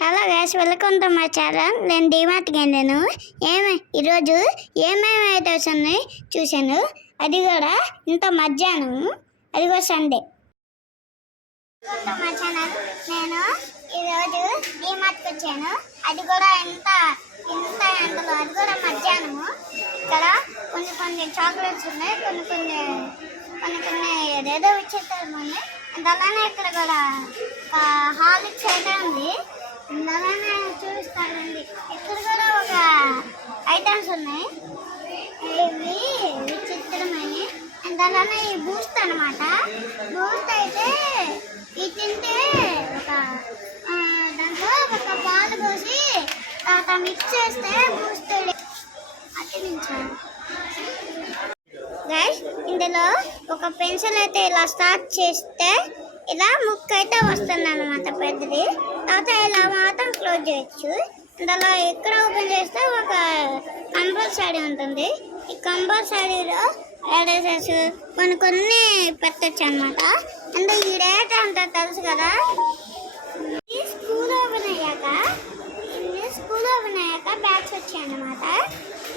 Hello guys, welcome to my channel. నేను డిమార్ట్కి వెళ్ళాను. ఈరోజు ఏమేమి ఐటమ్స్ ఉన్నాయి చూశాను. అది కూడా ఇంత మధ్యాహ్నం, అది కూడా సండే. మా ఛానల్, నేను ఈరోజు డిమార్ట్కి వచ్చాను. అది కూడా ఇంత ఎండలో, అది కూడా మధ్యాహ్నము. ఇక్కడ కొన్ని చాక్లెట్స్ ఉన్నాయి, కొన్ని ఏదేదో విచిత్రం ఉన్నాయి. అలానే ఇక్కడ కూడా హార్లిక్స్ అయితే ఉంది. అలానే చూపిస్తానండి. ఇక్కడ కూడా ఒక ఐటమ్స్ ఉన్నాయి, ఇవి విచిత్రమైన. అండ్ అలానే ఈ బూస్ట్ అనమాట. బూస్ట్ అయితే ఇది తింటే దాంట్లో ఒక పాలు పోసి తర్వాత మిక్స్ చేస్తే బూస్ట్ అతికించాను. గైస్, ఇందులో ఒక పెన్సిల్ అయితే ఇలా స్టార్ట్ చేస్తే ఇలా ముక్క అయితే వస్తుంది అనమాట, పెద్దది. తర్వాత ఇలా మాత్రం క్లోజ్ చేయొచ్చు. ఇందులో ఎక్కడ ఓపెన్ చేస్తే ఒక కంపల్సరీ ఉంటుంది. ఈ కంపల్సరీలో ఎరేజర్స్ కొన్ని పెట్టచ్చు అనమాట. అంటే ఈ రేట్ అంతా తెలుసు కదా. స్కూల్ ఓపెన్ అయ్యాక బ్యాగ్స్ వచ్చాయి అన్నమాట.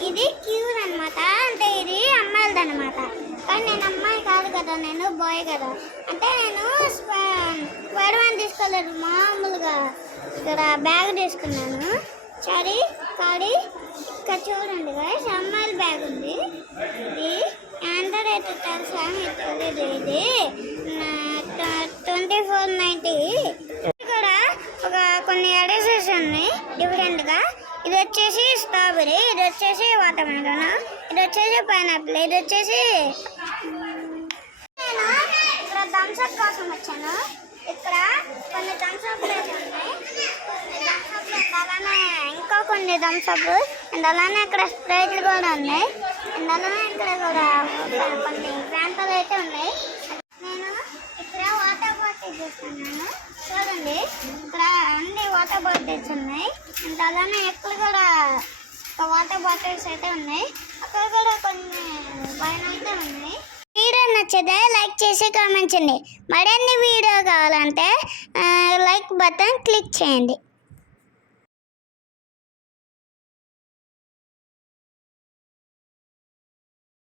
ఇది క్యూర్ అనమాట. అంటే ఇది అమ్మాయిలది అనమాట. కానీ నేను అమ్మాయి కాదు కదా, నేను బాయ్ కదా. అంటే నేను స్పైడర్ తీసుకోలేదు, మామూలుగా ఇక్కడ బ్యాగ్ తీసుకున్నాను. సరే కాడి ఇక్కడ చూడండి గైస్, అమ్మాయిల బ్యాగ్ ఉంది. ఇది ఆండ్రాయిడ్ అయితే తెలుసా మీకు తెలియదు. ఇది 2490. కూడా కొన్ని ఎరేజర్స్ ఉన్నాయి డిఫరెంట్గా. ఇది వచ్చేసి స్ట్రాబెరీ, ఇది వచ్చేసి వాటర్మెలన్, ఇది వచ్చేసి పైనాపిల్, ఇది వచ్చేసి. నేను ఇక్కడ థమ్స్అప్ కోసం వచ్చాను. ఇక్కడ కొన్ని థమ్స్అప్ ఉన్నాయి, అలానే ఇంకా కొన్ని థమ్స్అప్. అండ్ అలానే ఇక్కడ స్ప్రైట్లు కూడా ఉన్నాయి. అండ్ అలానే ఇక్కడ కూడా కొన్ని ప్రాంతాలు అయితే ఉన్నాయి. నేను ఇక్కడ వాటర్ బాటిల్ చూస్తున్నాను. చూడండి, ఇక్కడ అన్ని వాటర్ బాటిల్స్ ఉన్నాయి. అండ్ అలానే ఇక్కడ కూడా వాటర్ బాటిల్స్ అయితే ఉన్నాయి. అక్కడ కూడా కొన్ని పైన అయితే ఉన్నాయి. వీడియో నచ్చితే లైక్ చేసి కామెంట్ చేయండి. మరిన్ని వీడియో కావాలంటే లైక్ బటన్ క్లిక్ చేయండి.